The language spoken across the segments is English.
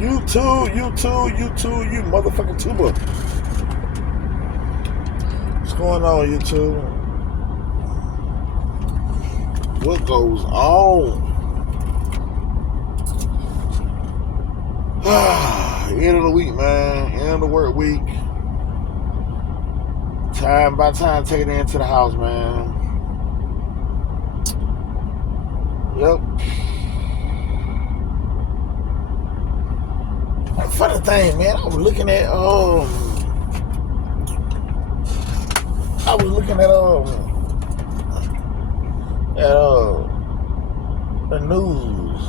You motherfucking tuber. What's going on, YouTube? What goes on? End of the week, man. End of the work week. By time taking it into the house, man. Yep. Funny thing, man, I was looking at the news,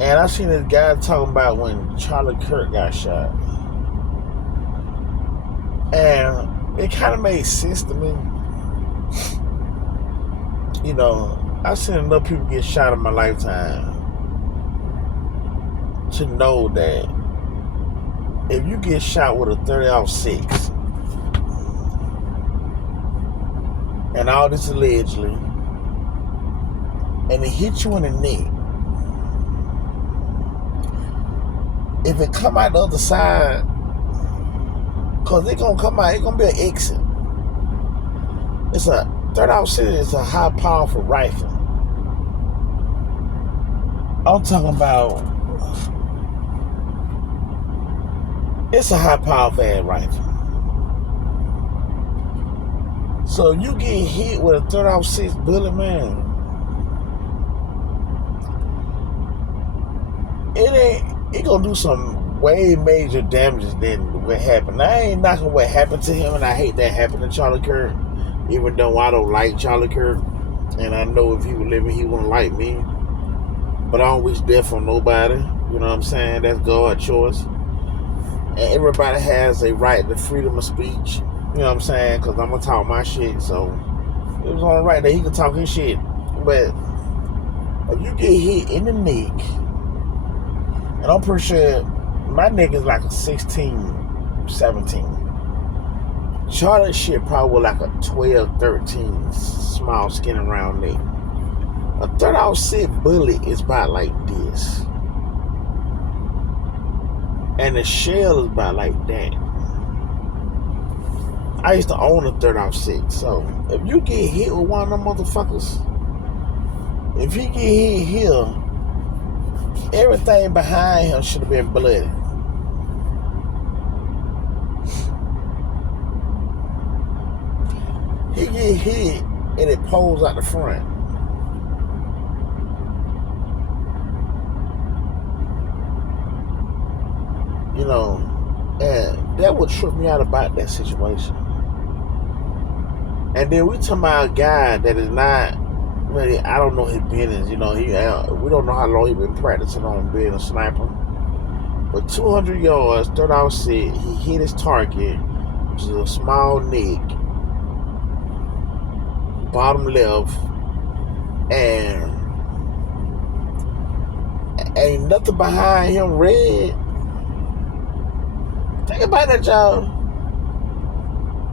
and I seen this guy talking about when Charlie Kirk got shot, and it kind of made sense to me. You know, I've seen enough people get shot in my lifetime to know that if you get shot with a 30-06, and all this allegedly, and it hit you in the neck, if it come out the other side, because it's going to come out, it's going to be an exit. It's a 30-06, it's a high powerful rifle. I'm talking about, it's a high powerful ass rifle. So you get hit with a 30-06 bullet, man, it gonna do some way major damages than what happened. I ain't knocking what happened to him, and I hate that happened to Charlie Kirk, even though I don't like Charlie Kirk, and I know if he was living, he wouldn't like me. But I don't wish death on nobody. You know what I'm saying? That's God's choice. And everybody has a right to freedom of speech. You know what I'm saying? Because I'm going to talk my shit. So it was only right that he could talk his shit. But if you get hit in the neck, and I'm pretty sure my neck is like a 16, 17. Charlie's shit probably was like a 12, 13, small skinny round neck. A 30-06 bullet is about like this. And the shell is about like that. I used to own a 30-06. So if you get hit with one of them motherfuckers, if he get hit here, everything behind him should have been bloody. He get hit and it pulls out the front. You know, and that would trip me out about that situation. And then we talking about a guy that is not really, I don't know his business. You know, we don't know how long he been practicing on being a sniper. But 200 yards, 30-06, he hit his target, which is a small neck, bottom left, and ain't nothing behind him red. Think about that, y'all.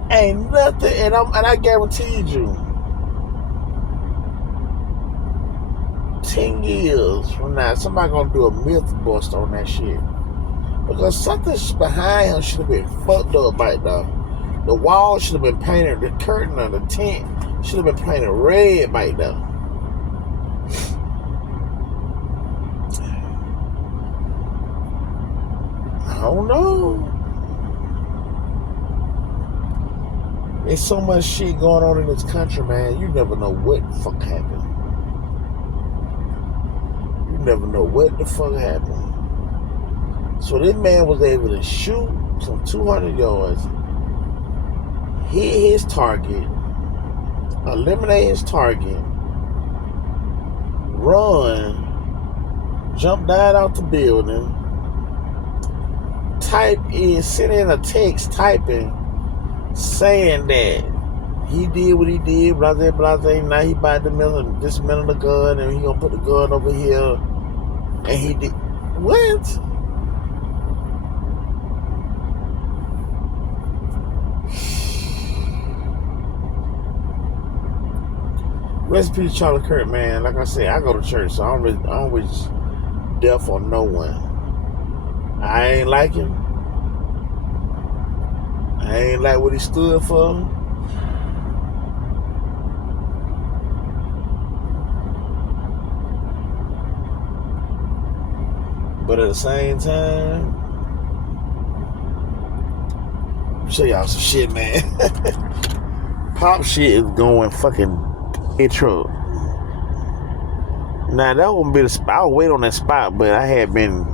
Ain't nothing, and I guarantee you, 10 years from now, somebody gonna do a myth bust on that shit. Because something behind him should have been fucked up right now. The wall should have been painted, the curtain of the tent should have been painted red right now. I don't know. There's so much shit going on in this country, man. You never know what the fuck happened. You never know what the fuck happened. So this man was able to shoot from 200 yards, hit his target, eliminate his target, run, jump down out the building, send in a text typing, saying that he did what he did, blase, blase. Now he about to dismantle the gun, and he gonna put the gun over here, and he did what? Rest in peace, Charlie Kirk, man. Like I said, I go to church, so I don't wish death on no one. I ain't like him. I ain't like what he stood for. But at the same time, show y'all some shit, man. Pop shit is going fucking intro. Now that wouldn't be the spot. I would wait on that spot, but I had been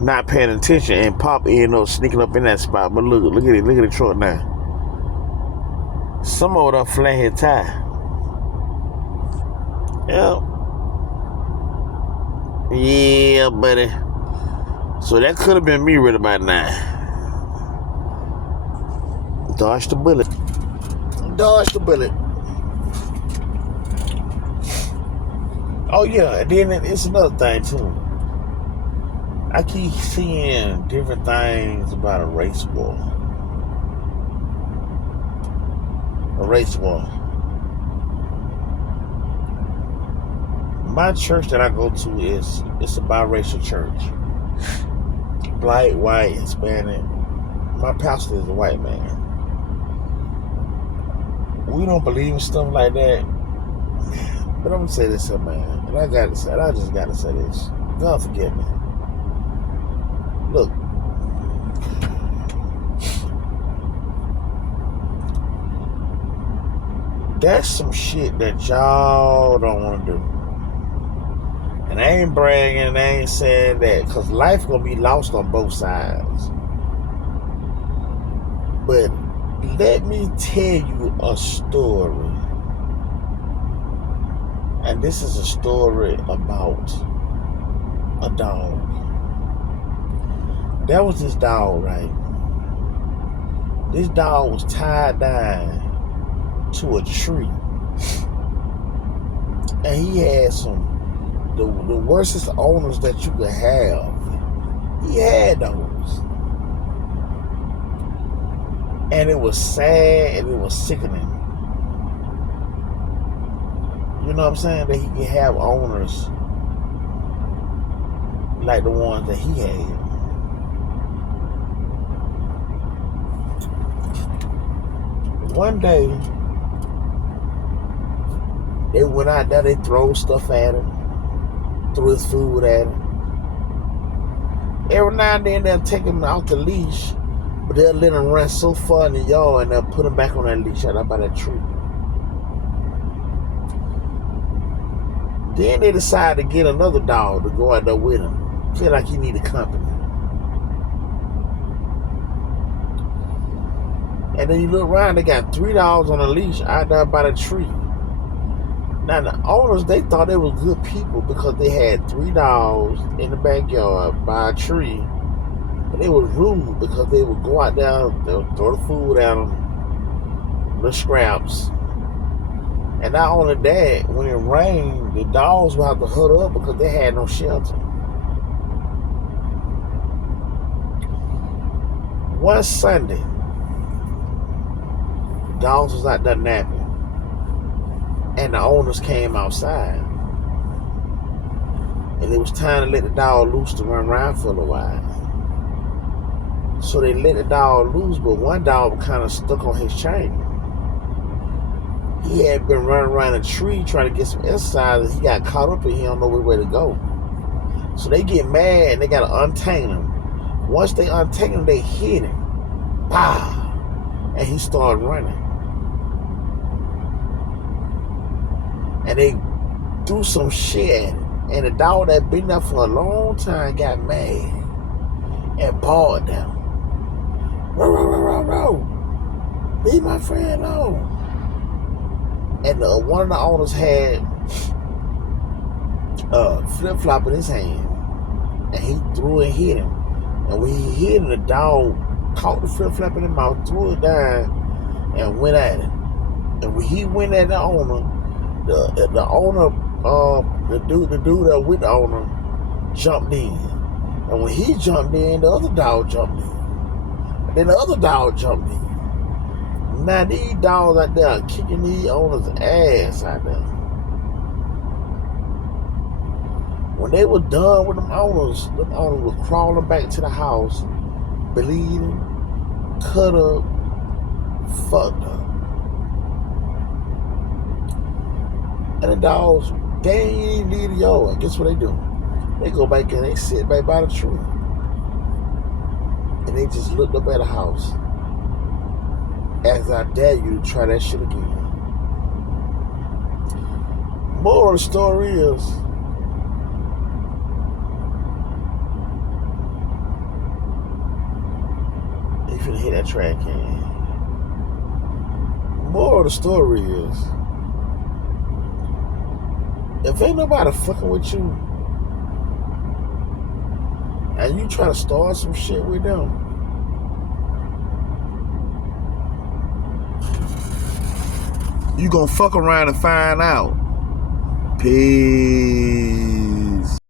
not paying attention, and Pop ended up sneaking up in that spot. But look at it, look at the truck now. Some of that flathead tire. Yep. Yeah, buddy. So that could have been me right about now. Dodge the bullet. Dodge the bullet. Oh yeah, and then it's another thing too. I keep seeing different things about a race war. A race war. My church that I go to it's a biracial church. Black, white, Hispanic. My pastor is a white man. We don't believe in stuff like that. But I'm gonna say this here, man. And I just gotta say this. God forgive me. Look. That's some shit that y'all don't want to do. And I ain't bragging and I ain't saying that, because life gonna be lost on both sides. But let me tell you a story. And this is a story about a dog. There was this dog, right? This dog was tied down to a tree. And he had the worstest owners that you could have. He had those. And it was sad and it was sickening. You know what I'm saying? That he can have owners like the ones that he had. One day, they went out there, they throw stuff at him, threw his food at him. Every now and then they'll take him off the leash, but they'll let him run so far in the yard and they'll put him back on that leash out by that tree. Then they decide to get another dog to go out there with him. Feel like he needed company. And then you look around, they got 3 dogs on a leash out there by the tree. Now the owners, they thought they were good people because they had 3 dogs in the backyard by a tree. But they was rude because they would go out there, they would throw the food at them, the scraps. And not only that, when it rained, the dogs would have to huddle up because they had no shelter. One Sunday, the dogs was out there napping. And the owners came outside. And it was time to let the dog loose to run around for a little while. So they let the dog loose, but one dog was kind of stuck on his chain. He had been running around a tree trying to get some exercise, and he got caught up and he don't know which way to go. So they get mad and they got to untangle him. Once they untangle him, they hit him. Pow! And he started running. And they threw some shit at him. And the dog that been there for a long time got mad and pawed down. Row, row, row, row, row. Leave my friend alone. And one of the owners had a flip-flop in his hand. And he threw and hit him. And when he hit him, the dog caught the flip-flop in his mouth, threw it down, and went at him. And when he went at the owner, the owner, the dude that with the owner, jumped in. And when he jumped in, the other dog jumped in. And then the other dog jumped in. Now these dogs out there kicking these owners' ass out there. When they were done with them owners were crawling back to the house, bleeding, cut up, fucked up. And the dogs, they ain't even leave the yard. Guess what they do? They go back and they sit back by the tree. And they just looked up at the house. As I dare you to try that shit again. Moral of the story is, you finna hit that trash can. Moral of the story is, if ain't nobody fucking with you, and you try to start some shit with them, you gonna fuck around and find out. Peace.